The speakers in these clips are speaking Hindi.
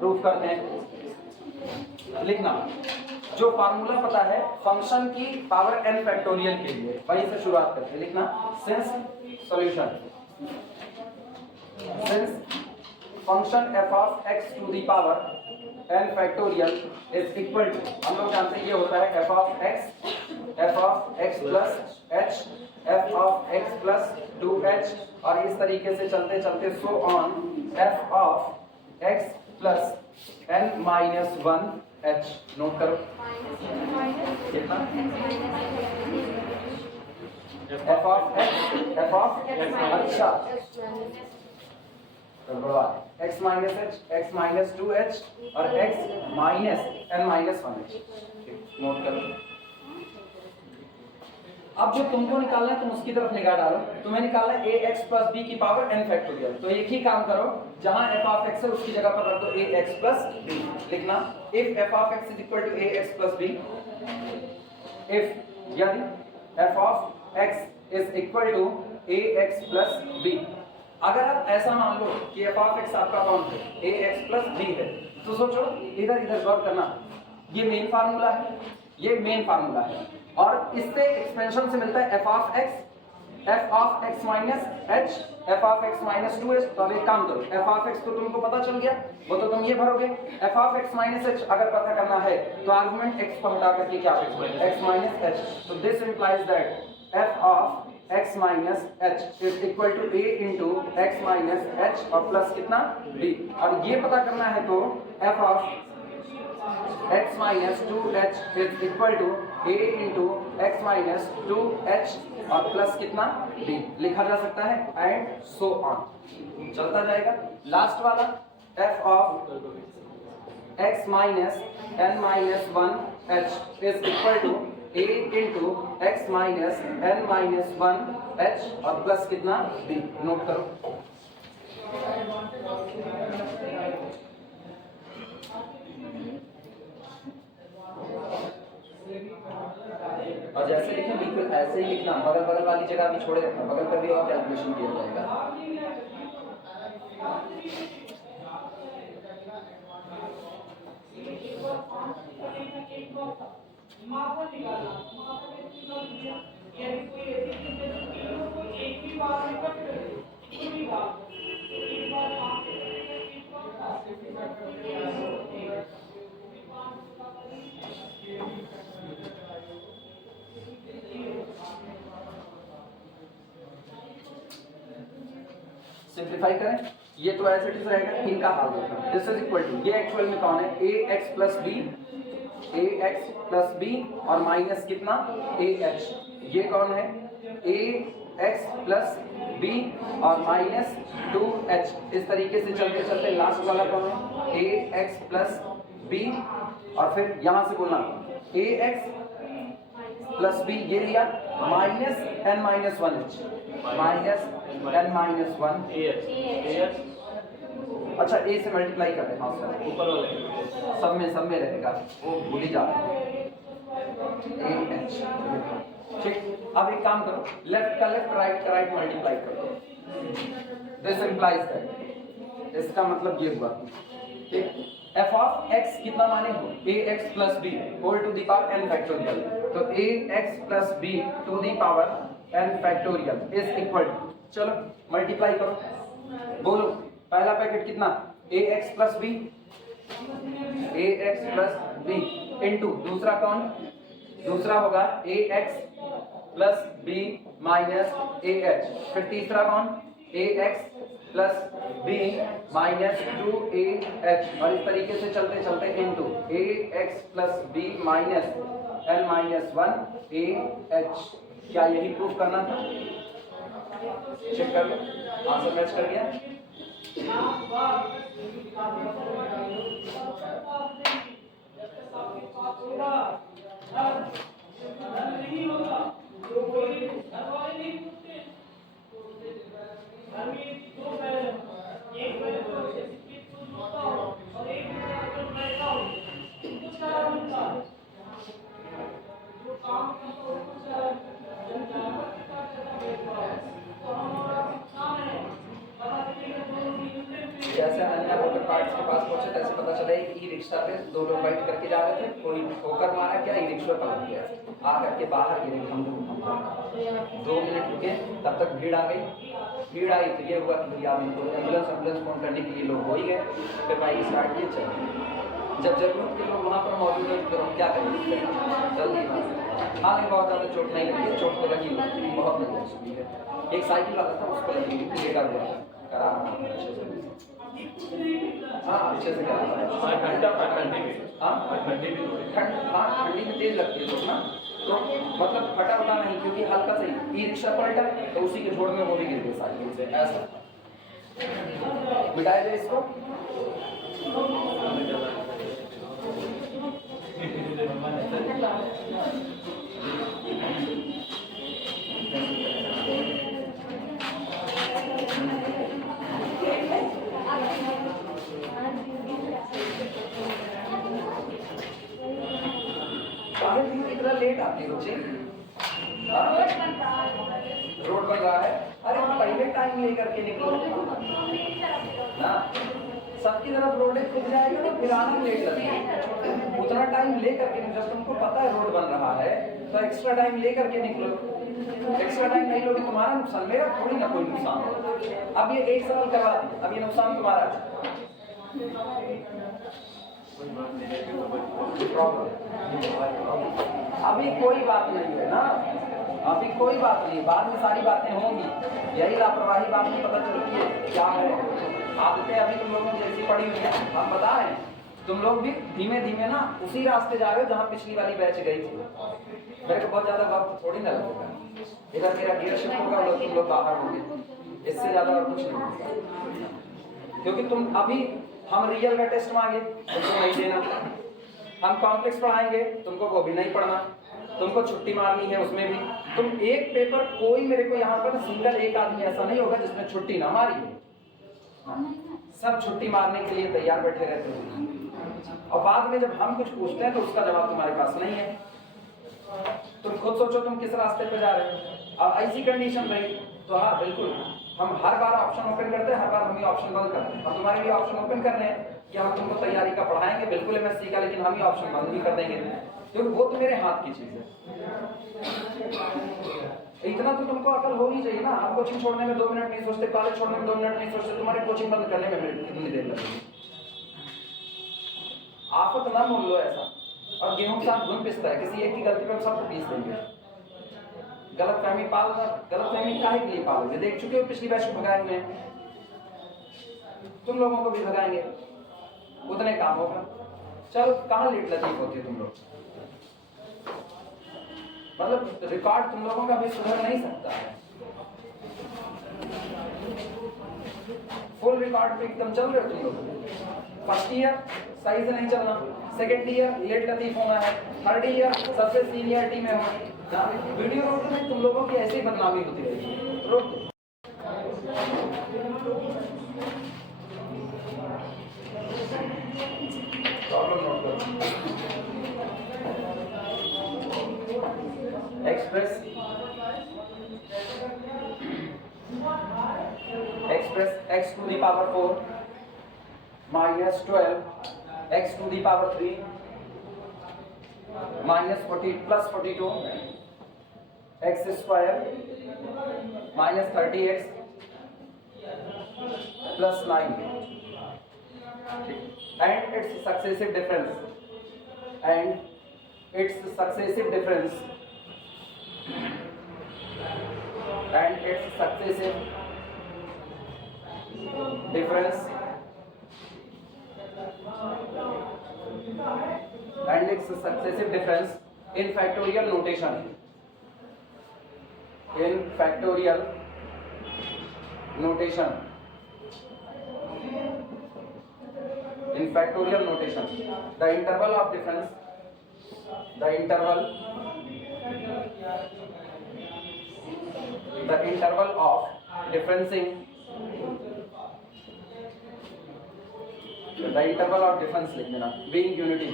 प्रूफ करते हैं। लिखना जो फार्मूला पता है फंक्शन की पावर n फैक्टोरियल के लिए, वहीं से शुरुआत करते हैं। लिखना since solution, since function f of x to the power n factorial is equal to, हम लोग जानते हैं ये होता है f of x plus h, f of x plus 2h, और इस तरीके से चलते चलते so on f of x plus n minus 1h। Note करो कितना f of x, अच्छा x minus h, x minus 2h और x minus n minus 1h। Note करो। अब जो तुमको निकालना है तुम उसकी तरफ निगाह डालो। तुम्हें निकालना है ax प्लस b की पावर n फैक्टोरियल, तो एक ही काम करो, जहां f of x है उसकी जगह पर रख दो ax प्लस b। लिखना if f of x is equal to ax plus b, if यदि f of x is equal to ax plus b, अगर आप ऐसा मान लो कि f of x आपका कौन है ax plus b है, तो सोचो इधर इधर गौर करना, ये मेन फार्मूला है, ये मेन फार्मूला है, और इससे एक्सपेंशन से मिलता है f of x minus h, f of x minus 2h। तो अब एक काम करो, f of x तो तुमको पता चल गया, वो तो तुम ये भरोगे। f of x minus h अगर पता करना है तो आर्गुमेंट x को हटा करके क्या करोगे, x माइनस h। तो this implies that f of x minus h is equal to a into x minus h और प्लस कितना b, और ये पता करना है तो f of x minus 2h is equal to a into x minus 2h और प्लस कितना b लिखा जा सकता है, एंड सो ऑन चलता जाएगा। लास्ट वाला f of x minus n minus 1h is equal to a into x minus n minus 1h और प्लस कितना b। नोट करो। और जैसे लिखें बिल्कुल ऐसे ही लिखना, बगल बगल वाली जगह भी छोड़े रखना, बगल पर भी और कैलकुलेशन किया जाएगा। सिंप्लीफाई करें, ये तो ऐसे इट रहेगा, इनका हाल देखना। दिस इज इक्वल टू, ये एक्चुअल में कौन है ax प्लस b और माइनस कितना ah, ये कौन है ax प्लस b और माइनस 2h। इस तरीके से चलते चलते लास्ट वाला कौन है ax प्लस b और फिर यहां से बोलना ax प्लस b, ये लिया minus n minus 1h, minus n minus 1। अच्छा a से मल्टीप्लाई कर रहे हैं, हाँ सर ऊपर वाले सब में रहेगा, वो भूल ही जा रहे हैं ah। ठीक, अब एक काम करो, लेफ्ट का लेफ्ट राइट का राइट मल्टीप्लाई करो। दिस इंप्लाइज दैट, इसका मतलब ये हुआ। ठीक, f of x कितना माने हो ax plus b whole to the power n factorial, तो ax plus b to the power n factorial is equal to, चलो मल्टीप्लाई करो, बोलो पहला पैकेट कितना ax plus b, ax plus b into दूसरा कौन, दूसरा होगा ax plus b minus ah, फिर तीसरा कौन ax plus b minus 2ah, और इस तरीके से चलते चलते into ax plus b minus n minus 1ah। क्या यही प्रूफ करना था? चेक कर लो, आंसर मैच कर गया। जैसे अनन्या जब कार्ड्स के पास पहुंचे तैसे पता चला एक ई रिक्शा पे दो लोग बैठ करके जा रहे थे, कोई ठोकर मारा क्या, ई रिक्शा पलट गया, आकर के बाहर गिरे, हम 2 मिनट रुके, तब तक भीड़ आ गई। भीड़ आई तो ये हुआ कि भैया इनको एम्बुलेंस फोन करने के लिए लोग हो ही गए, फिर बाइक स्टार्ट किए चल। जब जरूरत के लोग वहाँ पर मौजूद है तो हम क्या करेंगे, जल्दी हाँ लेकिन बहुत ज़्यादा चोट नहीं लगी, चोट तो लगी बहुत लगी है। एक साइकिल वाला था उसको लगी, लेकर हुआ करा अच्छे से, हाँ अच्छे से करा। हाँ ठंडी में तेज लगती है तो ना, तो मतलब फटा फटा नहीं, क्योंकि हल्का सा ई रिक्शा पलटा तो उसी के झोड़ में वो भी गिर गए साइकिल से, ऐसा मिटाए दे इसको। इतना लेट आती है बच्चे, रोड बन रहा है, अरे पहले टाइम लेकर के निकलो ना, सबकी तरफ रोडें खुद जाएगी तो फिर आना लेट लगेगा, उतना टाइम लेकर के, जब तुमको पता है रोड बन रहा है तो एक्स्ट्रा टाइम लेकर के निकलो, एक्स्ट्रा टाइम नहीं लोगे तुम्हारा नुकसान, मेरा थोड़ी ना कोई नुकसान हो। अब ये 1 साल करवा दी, अब ये नुकसान तुम्हारा है, अभी कोई बात नहीं है ना, अभी कोई बात नहीं, बाद में सारी बातें होंगी, यही लापरवाही बाद में पता चलती है क्या है। आदतें अभी तुम लोगों ने जैसी पड़ी हुई है, हम बता रहे हैं, तुम लोग भी धीमे धीमे ना उसी रास्ते जा रहे हो जहाँ पिछली वाली बैच गई थी। मेरे को बहुत ज्यादा वक्त थोड़ी ना लगेगा, इधर मेरा गियर शिफ्ट होगा, उधर तुम लोग बाहर होंगे, इससे ज्यादा और कुछ नहीं, क्योंकि तुम अभी हम रियल का टेस्ट मांगे तुमको नहीं देना, हम कॉम्प्लेक्स पढ़ाएंगे तुमको वो भी नहीं पढ़ना, तुमको छुट्टी मारनी है उसमें भी, तुम एक पेपर, कोई मेरे को यहाँ पर सिंगल एक आदमी ऐसा नहीं होगा जिसने छुट्टी ना मारी हो, सब छुट्टी मारने के लिए तैयार बैठे रहते हैं, और बाद में जब हम कुछ पूछते हैं तो उसका जवाब तुम्हारे पास नहीं है। तुम खुद सोचो तुम किस रास्ते पे जा रहे हो। अब ऐसी कंडीशन रही तो हाँ बिल्कुल, हम हर बार ऑप्शन ओपन करते हैं, हर बार हम ही ऑप्शन बंद करते हैं। हम तुम्हारे लिए ऑप्शन ओपन कर रहे हैं कि हम तुमको तैयारी का पढ़ाएंगे, बिल्कुल MSc का, लेकिन हम ही ऑप्शन बंद भी कर देंगे, क्योंकि वो तो मेरे हाथ की चीज है। इतना तो तुमको अकल हो ही चाहिए ना। हम कोचिंग छोड़ने में 2 मिनट नहीं सोचते, कॉलेज छोड़ने में 2 मिनट नहीं सोचते, तुम्हारे कोचिंग बंद करने में कितनी देर लगेगी। आफत ना बोल लो ऐसा। और गेहूं के साथ घुन पिसता है, किसी एक की गलती पे हम सबको पीस देंगे। गलतफहमी पालना, गलतफहमी काहे के लिए पालोगे? देख चुके हो पिछली बैच को भगाए हुए हैं, तुम लोगों को भी भगाएंगे, उतने काम होगा। चलो कहाँ लेट लतीफ होती है तुम लोग, मतलब रिकॉर्ड तुम लोगों का भी सुधर नहीं सकता है। फुल रिकॉर्ड पे एकदम चल रहे हो तुम लोग। फर्स्ट ईयर सही से नहीं चलना, सेकेंड ईयर लेट लतीफ होना है, थर्ड ईयर सबसे सीनियरिटी में होना। वीडियो रोड में तुम लोगों की ऐसे ही बदनामी होती रहेगी। रोड प्रॉब्लम नोट करो। Express x to the power 4 minus 12 x to the power 3 minus 40 plus 42 x square minus 30x plus 9 and its successive difference and its successive difference and its successive difference and its successive difference in factorial notation, in factorial notation, in factorial notation, the interval of difference, the interval of differencing, the interval of difference लिख देना, being unity,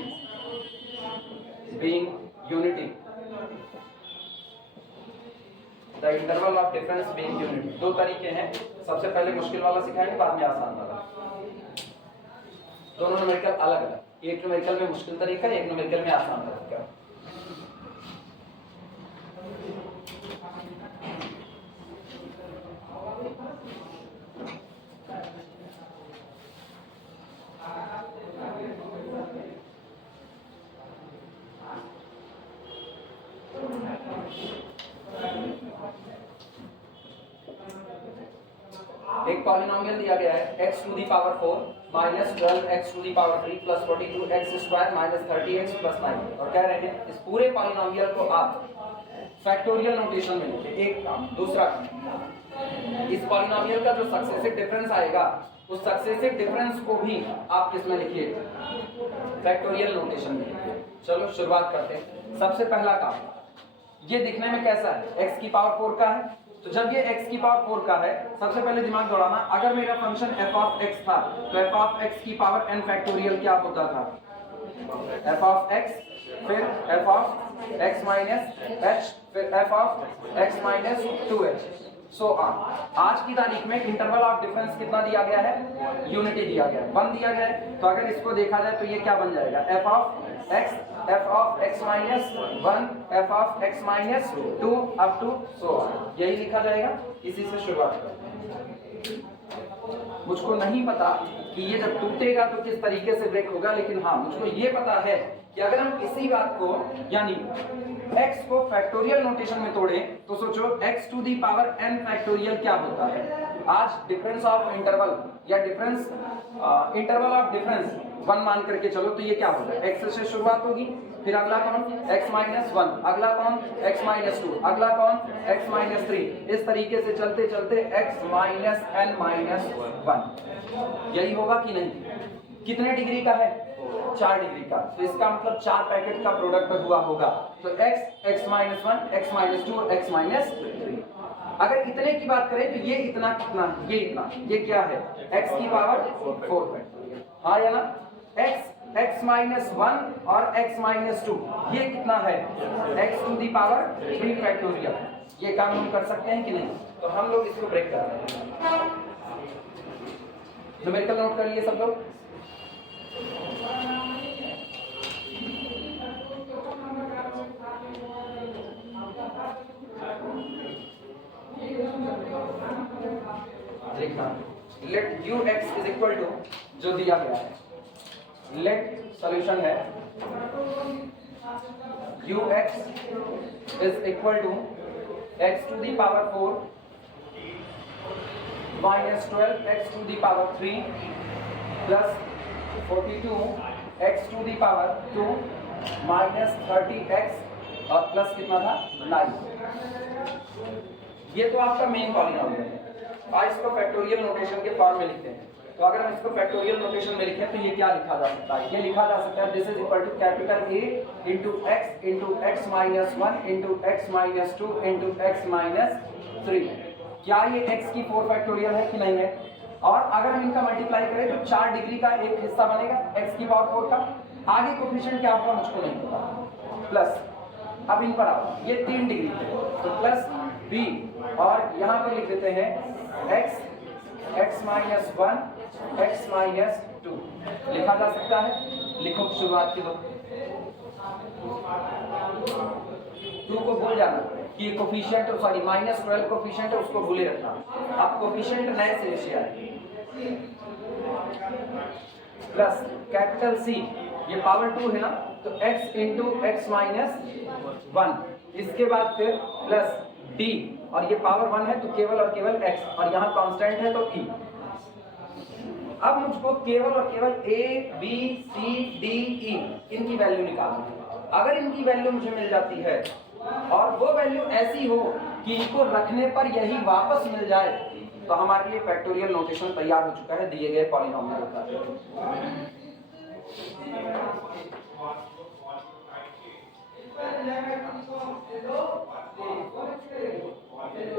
the interval of difference being unity। दो तरीके हैं, सबसे पहले मुश्किल वाला सिखाएंगे, बाद में आसान वाला। दोनों न्यूमेरिकल अलग अलग, एक न्यूमेरिकल में मुश्किल तरीका, एक न्यूमेरिकल में आसान तरीका। एक पॉलिनोमियल दिया गया है x to the power 4 minus 12x to the power 3 plus 42x square minus 30x plus 9, और कह रहे हैं इस पूरे पॉलिनोमियल को आप फैक्टोरियल नोटेशन में लिखें। एक काम। दूसरा काम, इस पॉलिनोमियल का जो सक्सेसिव डिफरेंस आएगा उस सक्सेसिव डिफरेंस को भी आप किस में लिखिए, फैक्टोरियल नोटेशन में लिखिए। चलो शुरुआत करते हैं। सबसे पहला काम, ये दिखने में कैसा है, x की पावर 4 का है, तो जब ये x की पावर 4 का है, सबसे पहले दिमाग दौड़ाना, अगर मेरा फंक्शन f ऑफ x था तो f ऑफ x की पावर n फैक्टोरियल क्या होता था, f ऑफ x, फिर f of x minus h, फिर f of x minus 2h, so on. आज की तारीख में इंटरवल ऑफ डिफरेंस कितना दिया गया है, यूनिटी दिया गया है, 1 दिया गया है। तो अगर इसको देखा जाए तो ये क्या बन जाएगा, f of x minus 1 f of x minus 2 up to so on, यही लिखा जाएगा। इसी से शुरुआत करते हैं। मुझको नहीं पता कि ये जब टूटेगा तो किस तरीके से ब्रेक होगा, लेकिन हाँ मुझको ये पता है कि अगर हम इसी बात को यानी x को फैक्टोरियल नोटेशन में तोड़ें तो सोचो x to the power n factorial क्या होता है। आज डिफरेंस ऑफ इंटरवल या डिफरेंस इंटरवल ऑफ डिफरेंस 1 मान करके चलो, तो ये क्या होगा, x से शुरुआत होगी, फिर अगला कौन x माइनस 1, अगला कौन x माइनस 2, अगला कौन x माइनस 3, इस तरीके से चलते चलते x माइनस n माइनस 1, यही होगा कि नहीं। कितने डिग्री का है, 4 डिग्री का, तो इसका मतलब 4 पैकेट का प्रोडक्ट हुआ होगा। तो x minus 1, x minus 2, x minus 3। अगर इतने की बात करें तो ये इतना कितना, ये इतना, ये क्या है, x की पावर 4 फैक्टोरियल, हाँ या ना। x माइनस 1 और x माइनस 2 ये कितना है, x to the power 3 factorial. ये काम हम कर सकते हैं कि नहीं, तो हम लोग इसको ब्रेक करते हैं। न्यूमेरिकल नोट कर लिए सब लोग। Let ux is equal to, जो दिया गया है, लेट सॉल्यूशन है ux is equal to x to the power 4 minus 12x to the power 3 plus 42x to the power 2 minus 30x और प्लस कितना था 9। ये तो आपका मेन पॉलिनोमियल है। आज इसको फैक्टोरियल नोटेशन के फॉर्म में लिखते हैं। तो अगर हम इसको फैक्टोरियल नोटेशन में लिखें तो ये क्या लिखा जा सकता है, ये लिखा जा सकता है this is equal to capital A into x minus 1 into x minus 2 into x minus 3। क्या ये x की 4 फैक्टोरियल है कि नहीं है। और अगर हम इनका मल्टीप्लाई करें तो 4 डिग्री का एक हिस्सा बनेगा x की पावर 4 का। आगे कोफिशिएंट क्या होगा मुझको नहीं पता, प्लस, अब इन पर आओ, ये 3 डिग्री है तो प्लस b, और यहाँ पर लिख देते हैं x माइनस 1 x माइनस 2 लिखा जा सकता है। लिखो शुरुआत की दो, 2 को भूल जाना कि ये कोफिशिएंट, सॉरी माइनस 12 कोफिशिएंट है, उसको भूले रखना। अब कोफिशिएंट नए से से आए, प्लस कैपिटल C, ये पावर 2 है ना, तो x इंटू एक्स माइनस 1, इसके बाद फिर प्लस d, और ये पावर 1 है तो केवल और केवल x, और यहाँ कांस्टेंट है तो e। अब मुझको केवल और केवल a b c d e इनकी वैल्यू निकालनी है। अगर इनकी वैल्यू मुझे मिल जाती है और वो वैल्यू ऐसी हो कि इनको रखने पर यही वापस मिल जाए तो हमारे लिए फैक्टोरियल नोटेशन तैयार हो चुका है दिए गए पॉलिनोमियल का।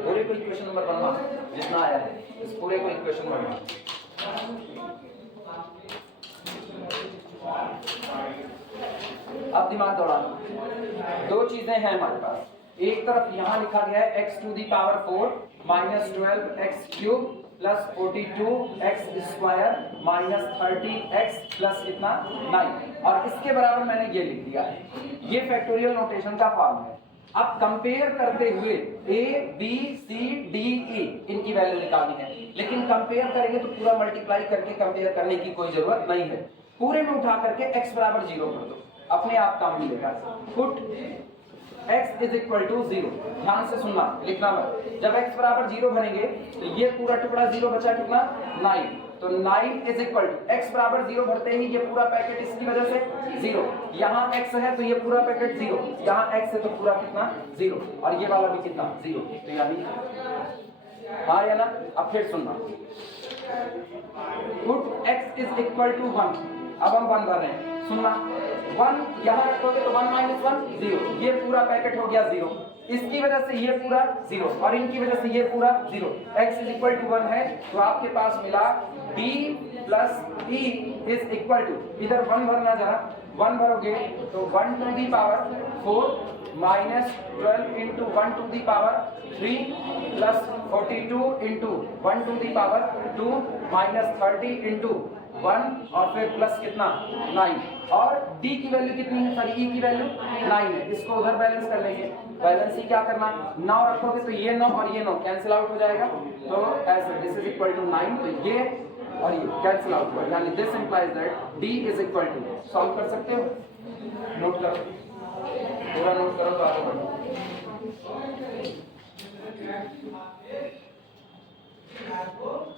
पूरे को इक्वेशन नंबर बनवा, जितना आया है इस पूरे को इक्वेशन बनवा। अब दिमाग दौड़ाना, 2 चीजें हैं हमारे पास। एक तरफ यहाँ लिखा गया है x to the power 4 minus 12x cube plus 42x square minus 30x plus कितना 9, और इसके बराबर मैंने ये लिख दिया है। ये फैक्टोरियल नोटेशन का फॉर्म है। अब कंपेयर करते हुए a b c d e इनकी वैल्यू निकालनी है, लेकिन कंपेयर करेंगे तो पूरा मल्टीप्लाई करके कंपेयर करने की कोई जरूरत नहीं है। पूरे में उठा करके x बराबर 0 कर दो, अपने आप काम मिलेगा। Put x is equal to 0, ध्यान से सुनना, लिखना मत। जब x बराबर 0 भरेंगे तो ये पूरा टुकड़ा 0 बचा कितना 9, तो 9 इज इक्वल टू x बराबर 0 भरते ही ये पूरा पैकेट इसकी वजह से 0, यहाँ x है तो ये पूरा पैकेट 0, यहाँ x है तो पूरा कितना 0, और ये वाला भी कितना 0, तो यानी हाँ या ना। अब फिर सुनना, put x is equal to 1, अब हम 1 भर रहे हैं, सुनना 1 यहाँ रखोगे तो 1 माइनस 1 0, ये पूरा पैकेट हो गया 0, इसकी वजह से ये पूरा 0 और इनकी वजह से ये पूरा 0, x इज इक्वल टू 1 है तो आपके पास मिला d plus e is equal to, इधर 1 भरना जरा, 1 भरोगे तो 1 to the power 4 minus 12 into 1 to the power 3 plus 42 into 1 to the power 2 minus 30 into 1 और फिर प्लस कितना 9, और d की वैल्यू कितनी है, सॉरी e की वैल्यू 9 है, इसको उधर बैलेंस कर लेंगे। बैलेंस ही क्या करना, 9 रखोगे तो ये 9 और ये 9 कैंसिल आउट हो जाएगा, तो ऐसे दिस इज इक्वल टू 9, तो ये और ये कैंसिल आउट हुआ, यानी this implies that d is equal to, solve कर सकते हो, नोट करो, पूरा नोट करो तो आगे बढ़ो।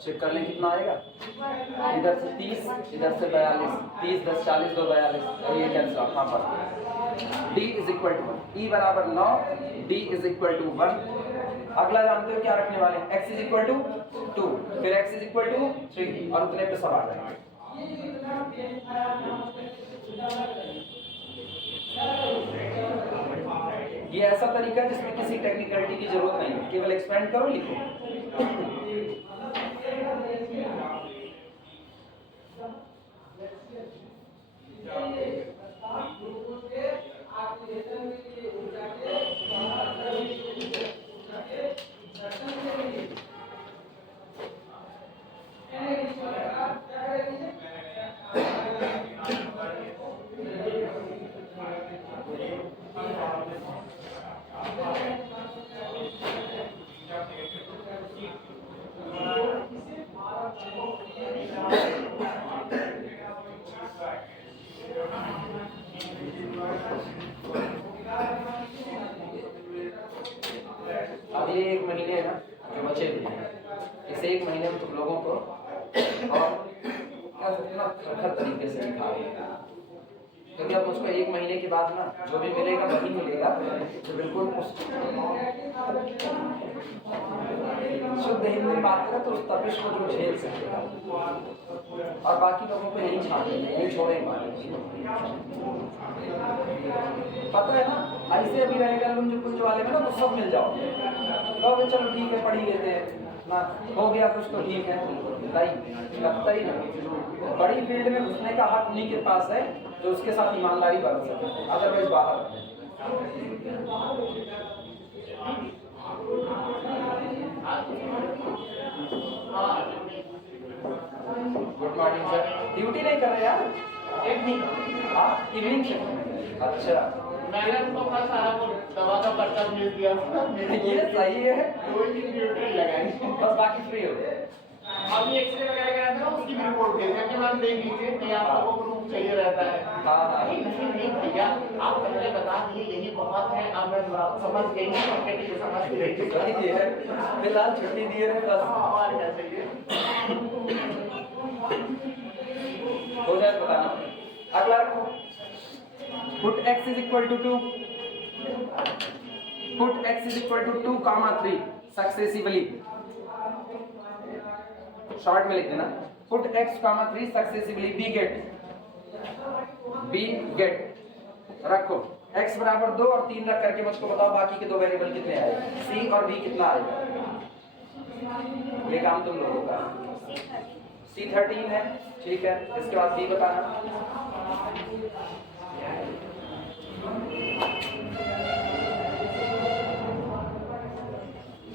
चेक कर लें कितना आएगा, इधर से 30, इधर से 42, 30 10 40 2 42, और ये कैंसिल आउट, हाँ पर d is equal to 1, e बराबर 9, d इज इक्वल टू 1। अगला जानते हो क्या रखने वाले हैं, x इज इक्वल टू 2, फिर x इज इक्वल टू 3 और उतने पे सब आ जाएंगे। ये ऐसा तरीका है जिसमें किसी टेक्निकलिटी की जरूरत नहीं है, केवल एक्सपेंड करो लिखो। अब ये 1 महीने है ना जो बचे हुए हैं, इस 1 महीने में तुम लोगों को और क्या सकते ना खर तरीके से लिखा है, क्योंकि अब मुझको 1 महीने के बाद ना जो भी मिलेगा वही मिलेगा, तो बिल्कुल शुद्ध हिंदी में बात करें तो उस तपिश को जो झेल सकेगा, और बाकी लोगों को यही छाड़ेंगे, यही छोड़ेंगे। पता है ना, ऐसे अभी रहेगा लुंज पुंज वाले में ना तो सब मिल जाओ, कहोगे चलो ठीक है पढ़ ही लेते हैं ना, हो गया कुछ तो ठीक है, नहीं लगता ही नहीं। बड़ी फील्ड में घुसने का हक उन्हीं के पास है जो उसके साथ ईमानदारी बरत सके, अदरवाइज बाहर। गुड मॉर्निंग सर, ड्यूटी नहीं कर रहे यार, इवनिंग शिफ्ट। अच्छा मैंने उसको अपना सारा वो दवा का पर्चा भेज दिया, ये सही है, 2-3 ड्यूटी लगाई, बस बाकी फ्री हो। अभी एक्सरे वगैरह कराया था उसकी भी रिपोर्ट भेज दिया कि मैम देख लीजिए कि आपको प्रूफ चाहिए रहता है। हाँ नहीं भैया, आप पहले बता दिए यही बहुत है, अब मैं समझ गई हूँ, समझ गई है, फिलहाल छुट्टी दिए रहे बस, और क्या चाहिए हो जाए बताना। अगला रखो, put x is equal to 2, put x is equal to 2, 3 successively, short में लिख देना, put x, 3 successively be get रखो, x बराबर 2 और 3 रख करके मुझको बताओ बाकी के दो वेरिएबल कितने आए, c और b कितना आएगा, ये काम तुम लोगों का। c 13 है, ठीक है, इसके बाद b बताना।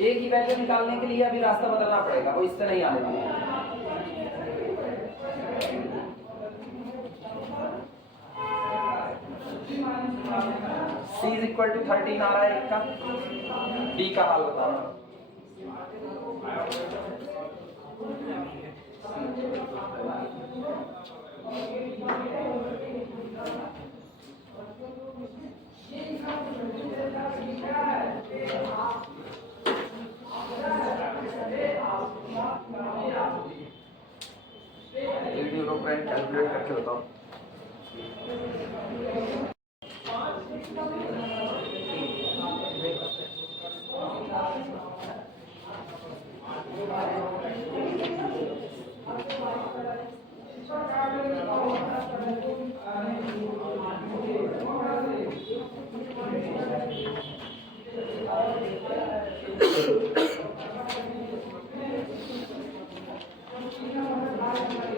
ए की वैल्यू निकालने के लिए अभी रास्ता बदलना पड़ेगा, वो इससे नहीं आने वाला। C इज इक्वल टू 13 आ रहा है एक का, D का हाल बताना। कैलकुलेट करके बताओ।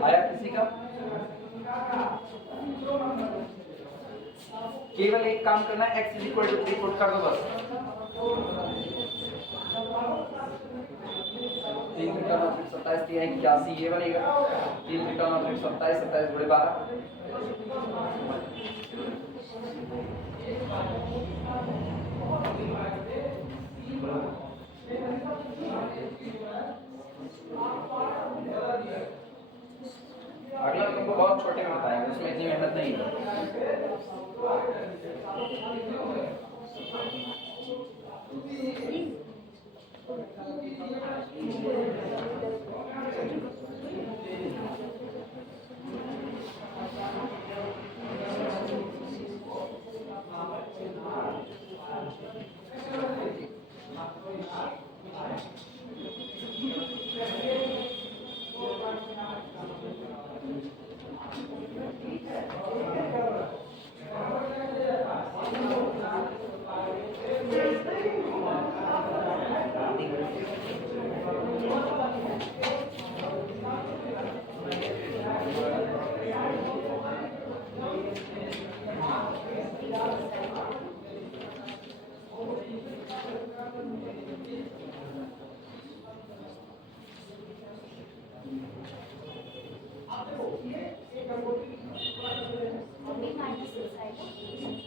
आया किसी का? केवल एक काम करना है, x is equal to 3 put कर दो बस। 3 3 9 27 3 81 ये बनेगा। 3 3 9 27 27 गुणे 12। अगला तुमको बहुत छोटे में बताएंगे, उसमें इतनी मेहनत नहीं है।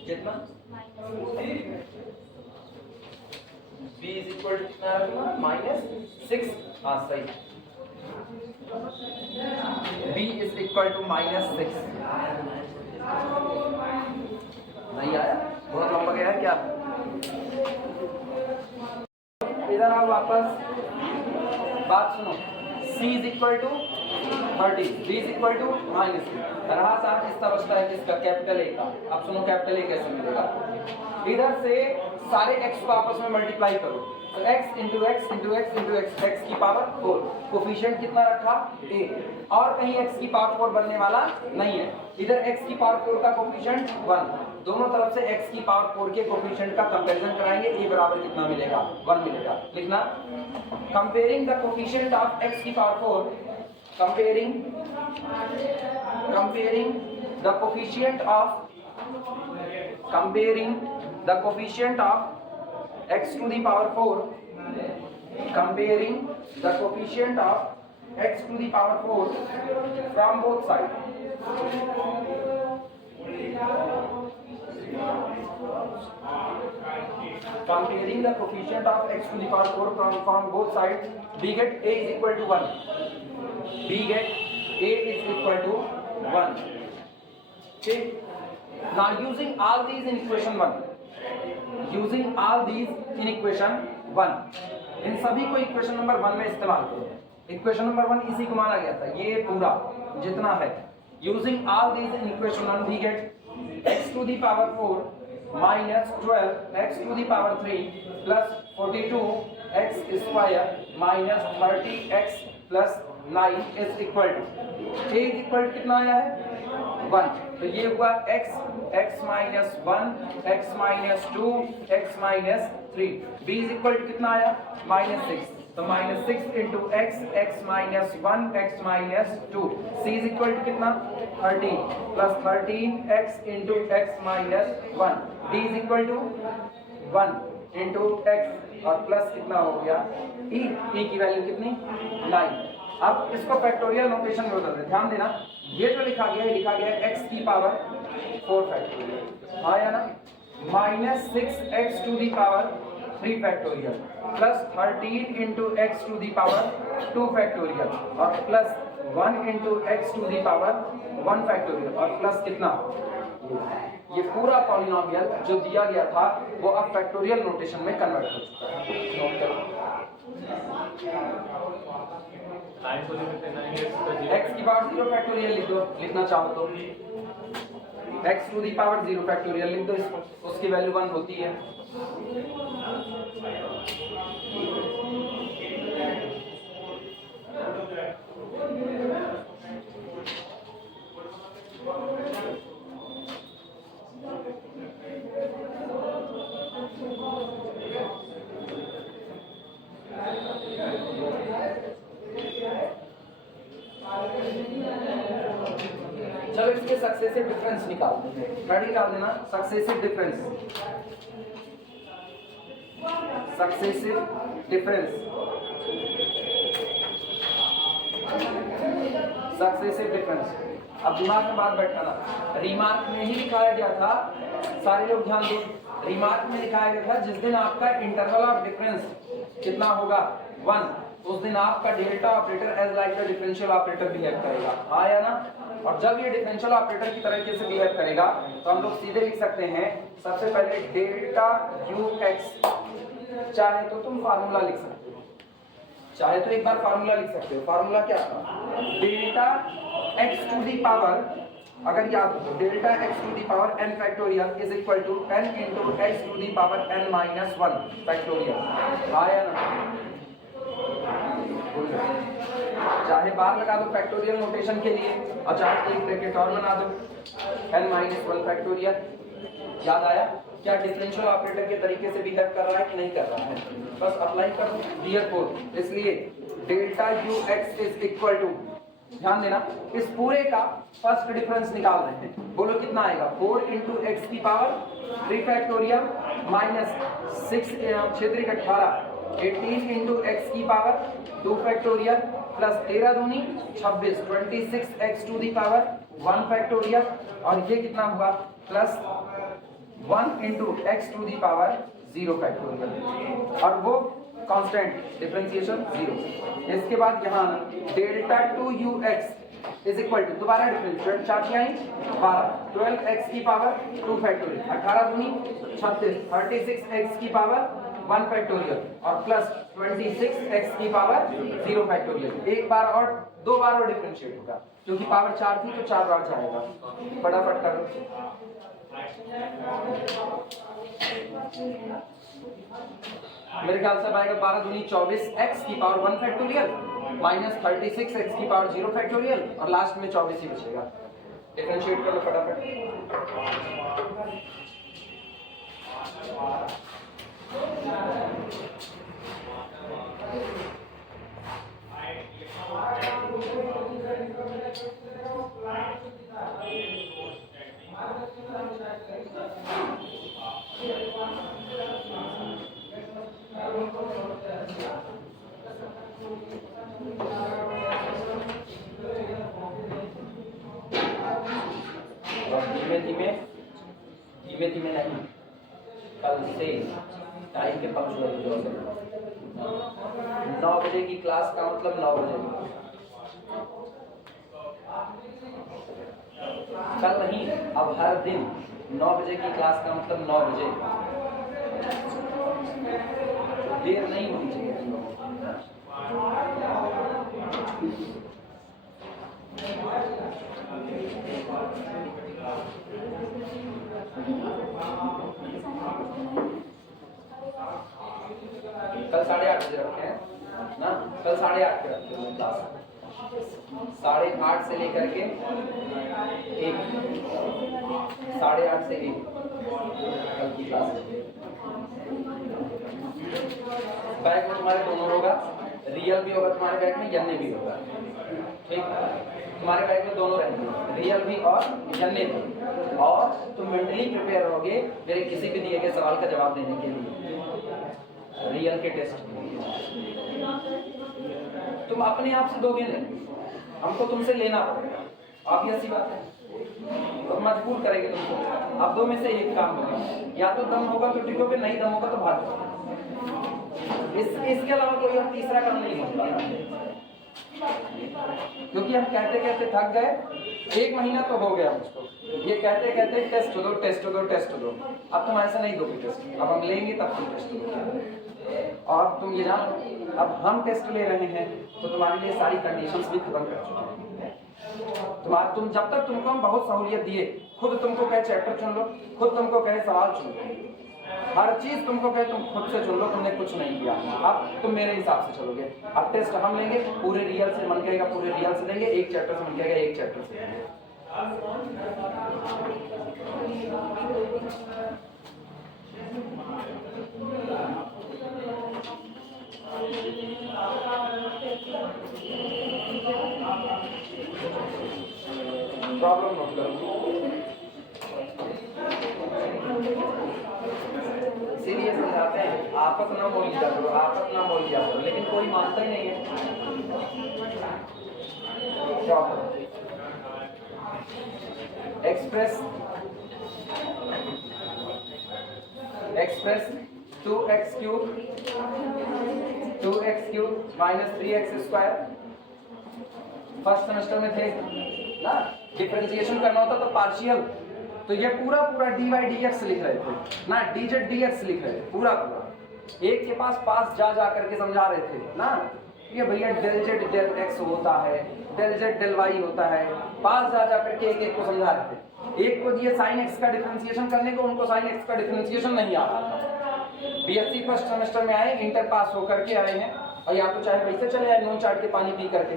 कितना? b इज इक्वल टू कितना रखना? -6। हाँ सही। b is equal to -6। नहीं आया? बहुत लंबा गया है क्या? इधर आओ वापस, बात सुनो। c is equal to 30, b is equal to -3। रहा साथ हिस्सा बचता है किसका? कैपिटल ए का। अब सुनो कैपिटल ए कैसे मिलेगा। इधर से सारे x को आपस में मल्टीप्लाई करो, तो x into x into x into x, x की पावर 4। कोफिशिएंट कितना रखा? a। और कहीं x की पावर 4 बनने वाला नहीं है। इधर x की पावर 4 का कोफिशिएंट 1। दोनों तरफ से x की पावर 4 के कोफिशिएंट का कंपैरिजन कराएंगे, a बराबर कितना मिलेगा? 1 मिलेगा। लिखना, comparing the coefficient of x की power 4, comparing the coefficient of x to the power 4, comparing the coefficient of x to the power 4 from both sides, comparing the coefficient of x to the power 4 from both sides, we get a is equal to 1. We get a is equal to 1. Okay. Now using all these in equation 1, using all these in equation 1, इन सभी को इक्वेशन नंबर 1 में इस्तेमाल करो। इक्वेशन नंबर 1 इसी को माना गया था, ये पूरा जितना है। Using all these in equation 1, we get x to the power 4 minus 12 x to the power 3 plus 42 x square minus 30 x plus 9 is equal to a is equal to कितना आया है? 1। तो ये हुआ x, x minus 1, x minus 2, x minus 3। b is equal to कितना आया? -6। तो -6 into x, x minus 1, x minus 2। c is equal to कितना? 13 plus 13 x into x minus 1। d is equal to 1 into x और प्लस कितना हो गया e की वैल्यू कितनी 9। अब इसको फैक्टोरियल नोटेशन में बदल दे, ध्यान देना ये जो लिखा गया है लिखा गया है x की पावर 4 फैक्टोरियल, हाँ या ना, minus 6x to the power 3 factorial plus 13 into x to the power 2 factorial और plus 1 into x to the power 1 factorial और प्लस कितना, ये पूरा पॉलिनोमियल जो दिया गया था वो अब फैक्टोरियल नोटेशन में कन्वर्ट हो चुका है। x की पावर 0 फैक्टोरियल लिख दो, लिखना चाहो तो x to the power 0 factorial लिख दो, उसकी वैल्यू 1 होती है। चलो इसके सक्सेसिव डिफरेंस निकालते हैं, क्या निकाल देना, successive difference, successive difference, successive difference. अब दिमाग में बात बैठाना, रिमार्क में ही लिखाया गया था, सारे लोग ध्यान दो, रिमार्क में लिखाया गया था जिस दिन आपका इंटरवल ऑफ डिफरेंस कितना होगा 1, उस दिन आपका delta operator as like the differential operator behave करेगा, हाँ या ना। और जब ये डिफरेंशियल ऑपरेटर की तरीके से बिहेव करेगा तो हम लोग सीधे लिख सकते हैं सबसे पहले डेल्टा यू एक्स, चाहे तो तुम फार्मूला लिख सकते हो, चाहे तो एक बार फार्मूला लिख सकते हो, फार्मूला क्या था, delta x to the power, अगर याद हो delta x to the power n factorial is equal to n into x to the power n minus 1 factorial, आया ना। चाहे बाहर लगा दो फैक्टोरियल नोटेशन के लिए और चाहे एक ब्रैकेट और बना दो n माइनस 1 फैक्टोरियल। याद आया क्या डिफरेंशियल ऑपरेटर के तरीके से बिहेव कर रहा है कि नहीं कर रहा है, बस अप्लाई कर दो डियर फोर। इसलिए delta u x is equal to, ध्यान देना इस पूरे का फर्स्ट डिफरेंस निकाल रहे हैं, बोलो कितना आएगा 4 इंटू एक्स की पावर 3 फैक्टोरियल माइनस 6 क्षेत्रिक 18 इंटू एक्स की पावर 2 फैक्टोरियल प्लस 13 दूनी 26 26 x to the power 1 factorial और ये कितना हुआ plus 1 into x to the power 0 factorial और वो कांस्टेंट डिफरेंशिएशन 0। इसके बाद यहाँ delta 2 u x is equal to, दोबारा डिफरेंशिएट, चार की आई 12 12 एक्स की पावर 2 फैक्टोरियल 18 दूनी 36 36 एक्स की पावर 1 फैक्टोरियल और प्लस 26 एक्स की पावर 0 फैक्टोरियल। एक बार और दो बार और डिफरेंशिएट होगा क्योंकि पावर 4 थी तो 4 बार जाएगा, फटाफट करो। मेरे ख्याल से आएगा 12 दूनी 24 एक्स की पावर 1 फैक्टोरियल माइनस 36 एक्स की पावर 0 फैक्टोरियल और लास्ट में 24 ही बचेगा। डिफरेंशिएट करो फटाफट। धीमे धीमे नहीं, कल से टाइम के पंक्चुअल हो जाओ। 9 बजे की क्लास का मतलब 9 बजे, कल नहीं अब हर दिन 9 बजे की क्लास का मतलब 9 बजे, देर नहीं होनी चाहिए। कल 8:30 बजे रखे हैं ना, कल 8:30 के रखे हैं क्लास, 8:30 से लेकर के 1, 8:30 से 1 कल की क्लास। बैग में तुम्हारे दोनों होगा, रियल भी होगा तुम्हारे बैग में, यन्ने भी होगा, ठीक, तुम्हारे बैग में दोनों रहेंगे, रियल भी और यन्ने भी, और तुम मेंटली प्रिपेयर रहोगे मेरे किसी भी दिए गए सवाल का जवाब देने के लिए। रियल के टेस्ट तुम अपने आप से दोगे नहीं, हमको तुमसे लेना पड़ेगा, ऑब्वियस सी बात है। तो मजबूर करेंगे तुमको, अब दो में से एक काम होगा, या तो दम होगा तो टिकोगे, नहीं दम होगा तो भाग जाओगे। इसके अलावा कोई हम तीसरा काम नहीं होता, क्योंकि हम कहते कहते थक गए। 1 महीना तो हो गया मुझको ये कहते कहते टेस्ट दो टेस्ट दो टेस्ट दो। अब तुम ऐसा नहीं दोगे टेस्ट, अब हम लेंगे तब तुम टेस्ट दोगे। और तुम ये जानो, अब हम टेस्ट ले रहे हैं तो तुम्हारे लिए सारी कंडीशंस भी खत्म कर चुके हैं। तुम जब तक तुमको हम बहुत सहूलियत दिए, खुद तुमको कहे चैप्टर चुन लो, खुद तुमको कहे सवाल चुन लो, हर चीज तुमको कहे तुम खुद से चुन लो, तुमने कुछ नहीं किया। अब तुम मेरे हिसाब से चलोगे। अब टेस्ट हम लेंगे, पूरे रियल से मन कहेगा पूरे रियल से लेंगे, एक चैप्टर से मन कहेगा एक चैप्टर से लेंगे। प्रॉब्लम नोट करो, इसीलिए समझाते हैं आपस ना बोल दिया करो, आपस ना बोल दिया करो, लेकिन कोई मानता ही नहीं है। Express 2x cube minus 3x square first semester में थे ना। डिफरेंशिएशन करना होता तो पार्शियल, तो ये पूरा dy dx लिख रहे थे ना, dz dx लिख रहे थे पूरा। एक के पास जा करके समझा रहे थे ना, ये भैया डेल z डेल x होता है, डेल z डेल y होता है, पास जा करके एक को समझा रहे थे। एक को दिए sin x का डिफरेंशिएशन करने को, उनको sin x का डिफरेंशिएशन नहीं आ रहा था। बीएससी फर्स्ट सेमेस्टर में आए, इंटर पास होकर के आए हैं, और या तो चाहे वैसे चले आए नून चाट के पानी पी करके,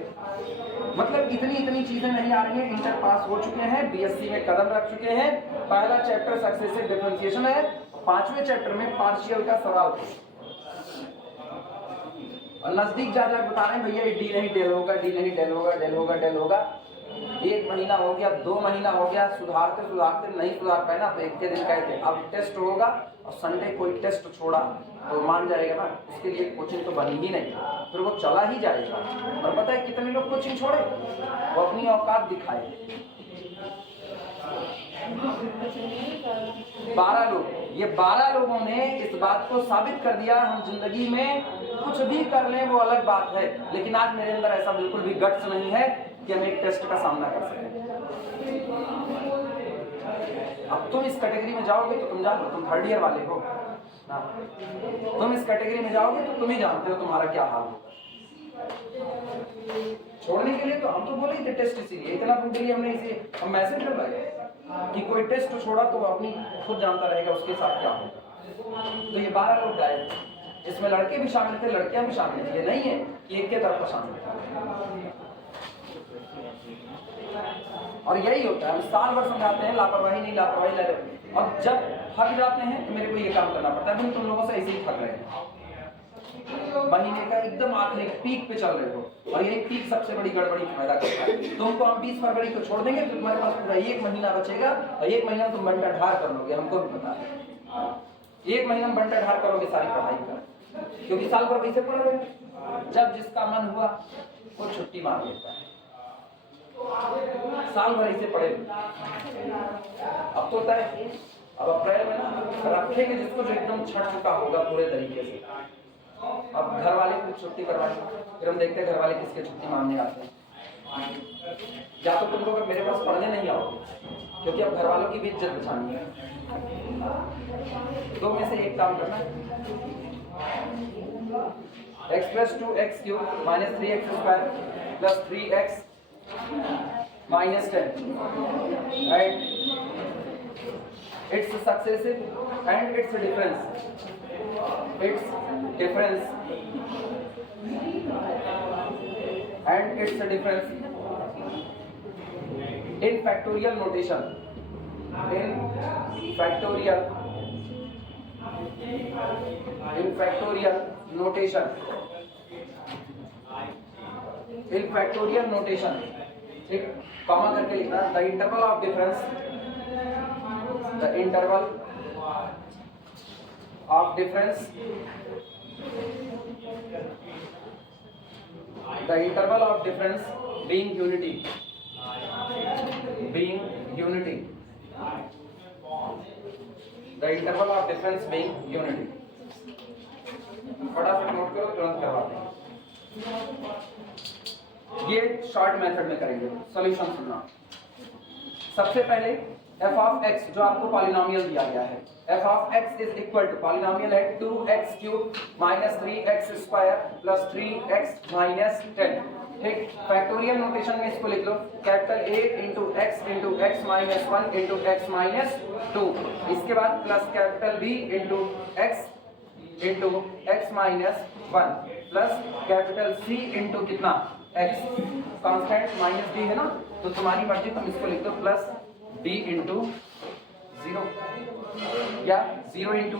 मतलब इतनी चीजें नहीं आ रही हैं। इंटर पास हो चुके हैं, बीएससी में कदम रख चुके हैं, पहला चैप्टर सक्सेसिव डिफरेंशिएशन है, 5वें चैप्टर में पार्शियल का सवाल है। और नजदीक जा बता रहे हैं भैया डी नहीं डेल होगा, डी नहीं डेल होगा, डेल होगा डेल होगा। 1 महीना हो गया, 2 महीना हो गया, सुधारते नहीं सुधार पाए ना, तो एक के दिन कहते अब टेस्ट होगा, और संडे कोई टेस्ट छोड़ा तो मान जाएगा ना, उसके लिए कोचिंग तो बनी ही नहीं, फिर वो चला ही जाएगा। और पता है कितने लोग कोचिंग छोड़े, वो अपनी औकात दिखाए। 12 लोग, ये 12 लोगों ने इस बात को साबित कर दिया हम जिंदगी में कुछ भी कर लें वो अलग बात है, लेकिन आज मेरे अंदर ऐसा बिल्कुल भी गट्स नहीं है कि हम एक टेस्ट का सामना कर सकें। अब तुम इस कैटेगरी में जाओगे तो तुम जानो, तुम 3rd ईयर वाले हो ना, तुम इस कैटेगरी में जाओगे तो तुम ही जानते हो तुम्हारा क्या हाल होगा। छोड़ने के लिए तो हम तो बोले ही थे टेस्ट, इसीलिए इतना दिन के लिए हमने इसे हम मैसेज लगाए कि कोई टेस्ट छोड़ा तो वो अपनी खुद जानता रहेगा उसके साथ क्या होगा। तो ये 12 लोग गए, इसमें लड़के भी शामिल थे, लड़कियां भी शामिल थी, ये नहीं है कि एक के तरफ शामिल थे। और यही होता है, हम साल भर समझाते हैं लापरवाही नहीं लापरवाही लगे, और जब थक जाते हैं तो मेरे को ये काम करना पड़ता है। तुम लोगों से ऐसे ही थक रहे हैं, महीने का एकदम आखिरी पीक पे चल रहे हो, और यही पीक सबसे बड़ी गड़बड़ी पैदा करता है। तुमको हम 20 फरवरी को छोड़ देंगे तो तुम्हारे पास पूरा 1 महीना बचेगा, और 1 महीना में तुम बंटा ढार कर लोगे, हमको भी पता है। 1 महीना में बंटा ढार करोगे सारी पढ़ाई का, क्योंकि साल भर वैसे पढ़ रहे हो, जब जिसका मन हुआ वो छुट्टी मार लेता है, साल भर ऐसे पढ़े। अब तो तय, अब अप्रैल में ना रखेंगे जिसको जो एकदम छट चुका होगा पूरे तरीके से। अब घर वाले को छुट्टी करवाएं, फिर हम देखते हैं घर वाले किसके छुट्टी मांगने आते हैं। या तो तुम लोग मेरे पास पढ़ने नहीं आओगे, क्योंकि अब घर वालों की भी इज्जत बचानी है। 2 में से एक काम करना, express 2x cube minus 3x square plus 3x minus 10 and its successive and its difference and its difference in factorial notation ठीक, कॉमा करके लिखना, the interval of difference The interval of difference being unity. The interval of difference being unity. फटाफट नोट करो, तुरंत करवाते हैं। ये शॉर्ट मेथड में करेंगे। सॉल्यूशन सुनना। सबसे पहले f of x जो आपको पॉलिनोमियल दिया गया है, f of x is equal to, polynomial है 2x cube minus 3x square plus 3x minus 10। ठीक, फैक्टोरियल नोटेशन में इसको लिख लो, capital A into x minus 1 into x minus 2, इसके बाद plus capital B into x minus 1 plus capital C into कितना x, कांस्टेंट माइनस d है ना, तो तुम्हारी मर्जी, तुम इसको लिख दो प्लस d इंटू 0 या 0 इंटू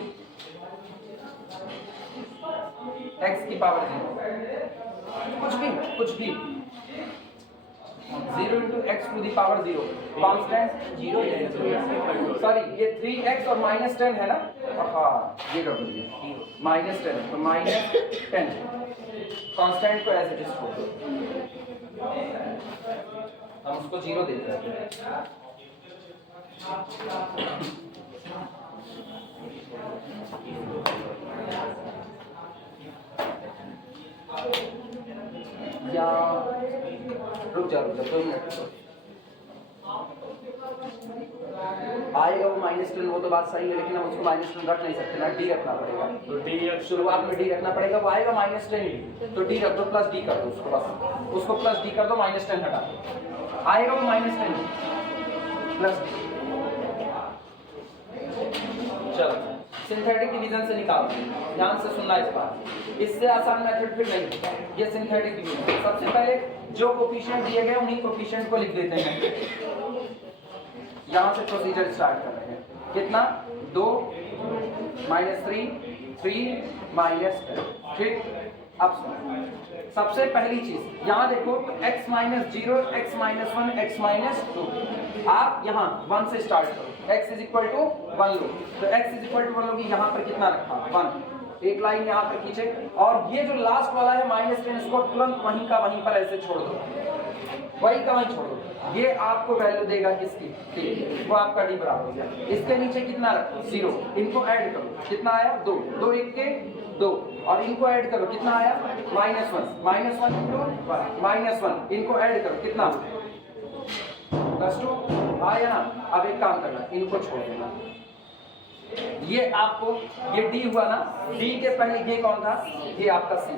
x की पावर 0, कुछ भी 0 into x to the power 0, constant 0, sorry ये 3x और माइनस 10 है ना, हाँ ये कर दो, माइनस 10 तो माइनस 10, कांस्टेंट को ऐसे इट इज छोड़ दो, हम उसको 0 देते हैं। या रुक जा 2 मिनट, आएगा वो -10, वो तो बात सही है, लेकिन हम उसको -10 रख नहीं सकते ना, डी रखना पड़ेगा, तो डी शुरुआत में डी रखना पड़ेगा, वो आएगा -10 ही, तो डी रख दो, प्लस डी कर दो उसको, बस उसको प्लस डी कर दो, -10 हटा दो, आएगा वो -10 प्लस डी। चलो सिंथेटिक डिवीजन से निकालते हैं, ध्यान से सुनना इस बात, इससे आसान मेथड फिर नहीं होगा, ये सिंथेटिक डिवीजन। सबसे पहले जो कोफिशिएंट दिए गए उन्हीं कोफिशिएंट को लिख देते हैं, यहाँ से प्रोसीजर स्टार्ट कर रहे हैं, कितना 2 -3 3 -10, ठीक। अब सबसे पहली चीज यहाँ देखो, तो x minus 0 x minus 1 x minus 2, आप यहाँ 1 से स्टार्ट करो, x इज इक्वल टू 1 लो, तो x इज इक्वल टू 1 लोगी, यहाँ पर कितना रखा 1, एक लाइन यहाँ पर खींचे, और ये जो लास्ट वाला है -10 इसको तुरंत वहीं का वहीं पर ऐसे छोड़ दो, वही का वहीं छोड़ दो, ये आपको वैल्यू देगा किसकी, वो आपका डी बराबर हो गया। इसके नीचे कितना रखो 0, इनको ऐड करो, कितना आया 2 2 1 के 2, और इनको ऐड करो, कितना आया -1 इंटू -1, इनको ऐड करो, कितना +2 आया ना। अब एक काम करना, इनको छोड़ देना, ये आपको ये डी हुआ ना, डी के पहले ये कौन था, ये आपका सी,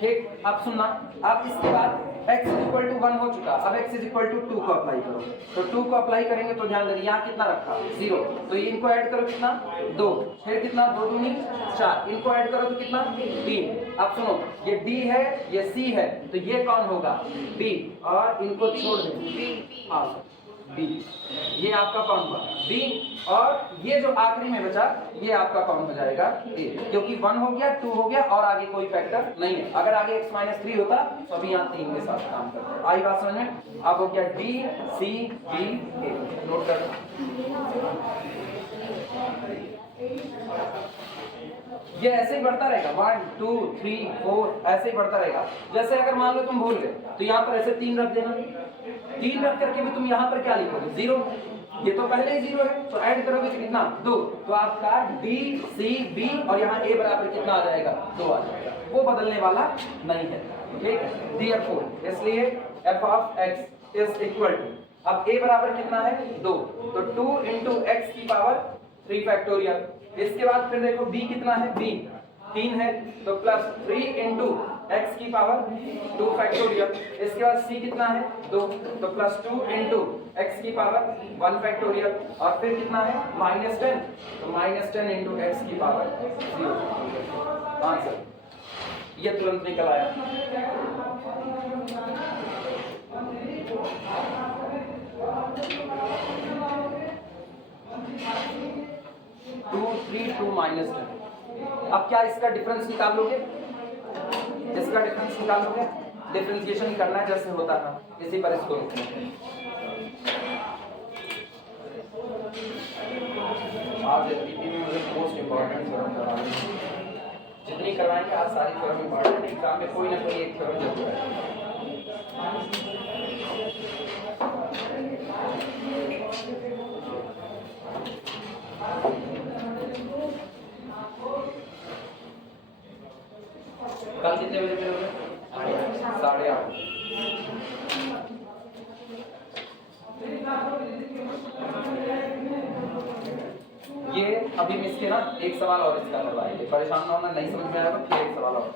ठीक। अब सुनना, अब इसके बाद x इज इक्वल टू 1 हो चुका, अब x इज इक्वल टू 2 को अप्लाई करो, तो 2 को अप्लाई करेंगे तो ध्यान देना, यहाँ कितना रखा 0, तो ये इनको ऐड करो, कितना 2, फिर कितना 2 दूनी 4, इनको ऐड करो तो कितना 3। अब सुनो, ये d है ये c है, तो ये कौन होगा b, और इनको छोड़ देंगे, हाँ b, ये आपका कौन हुआ b, और ये जो आखिरी में बचा ये आपका कौन हो जाएगा a, क्योंकि 1 हो गया 2 हो गया और आगे कोई फैक्टर नहीं है। अगर आगे x माइनस 3 होता तो अभी यहाँ 3 के साथ काम करते हैं। आई बात समझ में? अब हो गया d c b a, note कर। ये ऐसे ही बढ़ता रहेगा, 1 2 3 4 ऐसे ही बढ़ता रहेगा। जैसे अगर मान लो तुम भूल गए तो यहाँ पर ऐसे 3 रख देना, 3 रख करके भी तुम यहाँ पर क्या लिखोगे 0, ये तो पहले ही 0 है, तो ऐड करोगे तो कितना 2, तो आपका D C B और यहाँ A बराबर कितना आ जाएगा 2 आ जाएगा, वो बदलने वाला नहीं है, ठीक है। Therefore इसलिए f of x is equal to, अब A बराबर कितना है 2, तो 2 into x की पावर 3 फैक्टोरियल। इसके बाद फिर देखो b कितना है, b 3 है, तो प्लस 3 into x की पावर 2 फैक्टोरियल। इसके बाद c कितना है 2, तो प्लस 2 into x की पावर 1 फैक्टोरियल, और फिर कितना है -10, तो -10 into x की पावर 0। आंसर ये तुरंत निकल आया। टू 3 2 -10। अब क्या इसका डिफरेंस निकाल लोगे, इसका डिफरेंस निकाल लोगे, डिफरेंशिएशन ही करना है जैसे होता था, इसी पर इसको आज एलपीपी में मुझे मोस्ट इंपॉर्टेंट जितनी करवाएंगे आज सारी थ्योरम इंपॉर्टेंट है, एग्जाम में कोई ना कोई एक थ्योरम जरूर है। कल कितने बजे मिलोगे? 8:30। ये अभी मिस के ना एक सवाल और इसका करवाएंगे, परेशान ना होना, नहीं समझ में आएगा फिर एक सवाल और।